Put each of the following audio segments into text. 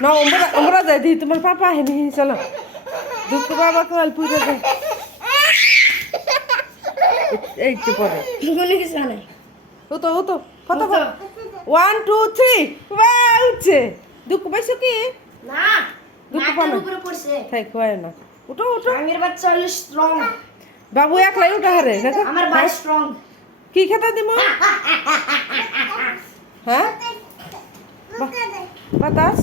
না আমরা যাই দি তোমার পাপা হেনি চলো দুঃখ বাবা কাল পুজো দে এই তো পরে কোনো কিছু নাই ও তো কত 1 2 3 ওয়াও উঠছে দুঃখ পাইছো কি না দুঃখ নাকের পানো উপরে পড়ছে তাই কয় না উঠো আমের বাচ্চা হলো স্ট্রং বাবু একলাই উঠা হারে না আমার ভাই স্ট্রং কি খেতে দিব হ্যাঁ বাতাস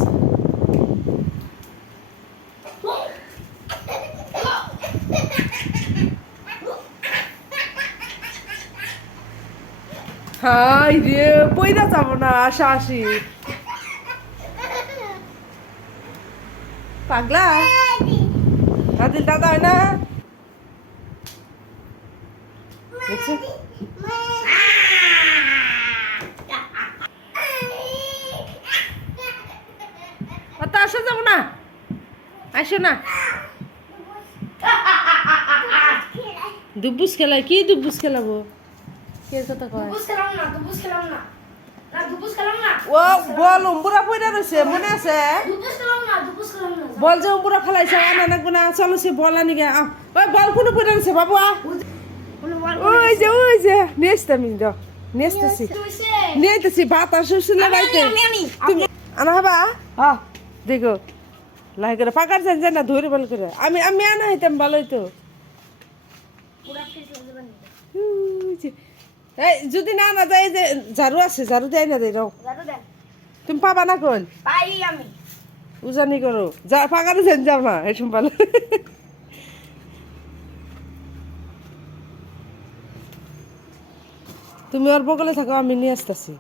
হাই রে পয়দা যাবো না আশা আসি পাগলা আদিল দাদা হয় না দেখছে তা আসা যাবো না আসো না দুব্বুস খেলায় কি দুব্বুস খেলাবো কে কথা কয় দুপুস খেলাম না না দুপুস খেলাম না ও বল উম্বুরা পয়দা রয়েছে মনে আছে দুপুস খেলাম না বল যে উম্বুরা ফেলাইছে আনা নাকবো না চলো সে বল আনি গে ওই বল কোনো পয়দা রয়েছে বাবু কোনো বল ওই যে নেস্তামি দ নেস্তাছি তুইছে নেতেছি ভাত আর শুশুর লাগাইতে আমি তুমি আনা হবা হ্যাঁ দেখো লাই করে পাকার যান না ধরে বল করে আমি আনা হইতাম ভালোই তো পুরা ফেস হয়ে যাবে এই যদি না না যায় যে ঝাড়ু আছে ঝাড়ু দেয় না দেয় রাও জানো দে তুমি পাবা না কোন পাই আমি উজানি করো যা পাকারে যান যাও না এসম ভালো তুমি ওর বগলে থাকো আমি নিয়ে আসতেছি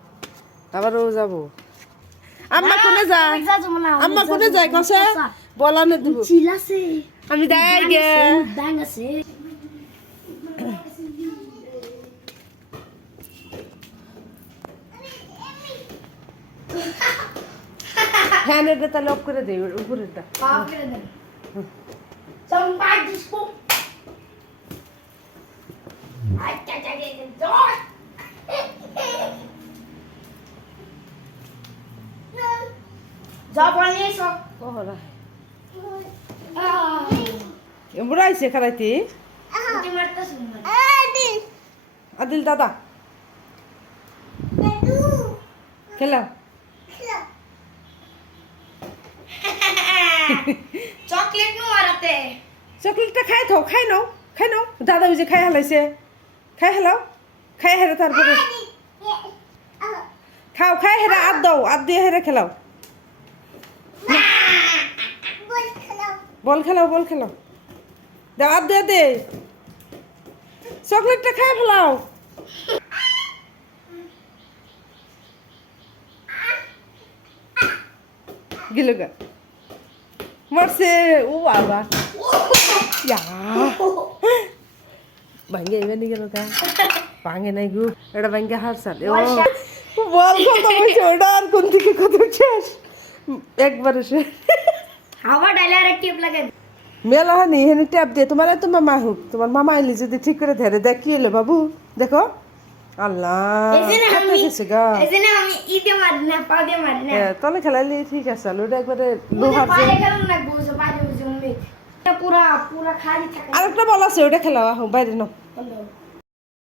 আবার ও যাবো আম্মা কোনে যায় আম্মা কোনে যায় কসে বলানে দিব চিলাছে আমি দাই গে ব্যাং আছে ফ্যান এটা তাহলে অফ করে দেই উপরেরটা পাপ করে দেন সম্পাদ দিসপো আচ্ছা আচ্ছা জোর যা বলনি সব ওহরা এমরাইছে খারাইতি তুই মারতাছ না আদিল দাদা খেলা চকলেট নো আরাতে চকলেটটা খাই নাও দাদা ওই যে খাই হালাইছে খাই হেলাও খাই হেরে তারপরে খাই হেরে আদ দিয়ে হেরে খেলাও বল খেলাও দাও আদ দিয়ে দে চকলেটটা খাই ফেলাও গিলো গা মারছে ও বাবা ইয়া ভাঙ্গে এমনি গেল কা ভাঙে নাই গু এটা ভাঙ্গে হারসাল ও বল কত বলছে ওটা আর কোন দিকে কত শেষ একবারে সে হাওয়া ডালার টিপ লাগে মেলা হানি হেনে ট্যাপ দিয়ে তোমার তো মামা হোক তোমার মামা আইলি যদি ঠিক করে ধরে দেখ কি এলো বাবু দেখো আল্লাহ এজন্য আমি ইতে মারি না পা দিয়ে মারি না তলে খেলাইলে ঠিক আছে ওটা একবারে লোহার পায়ে খেলাম না বুঝো পায়ে বুঝো পুরা পুরা খালি থাকে আরেকটা বল আছে ওটা খেলাও বাইরে নাও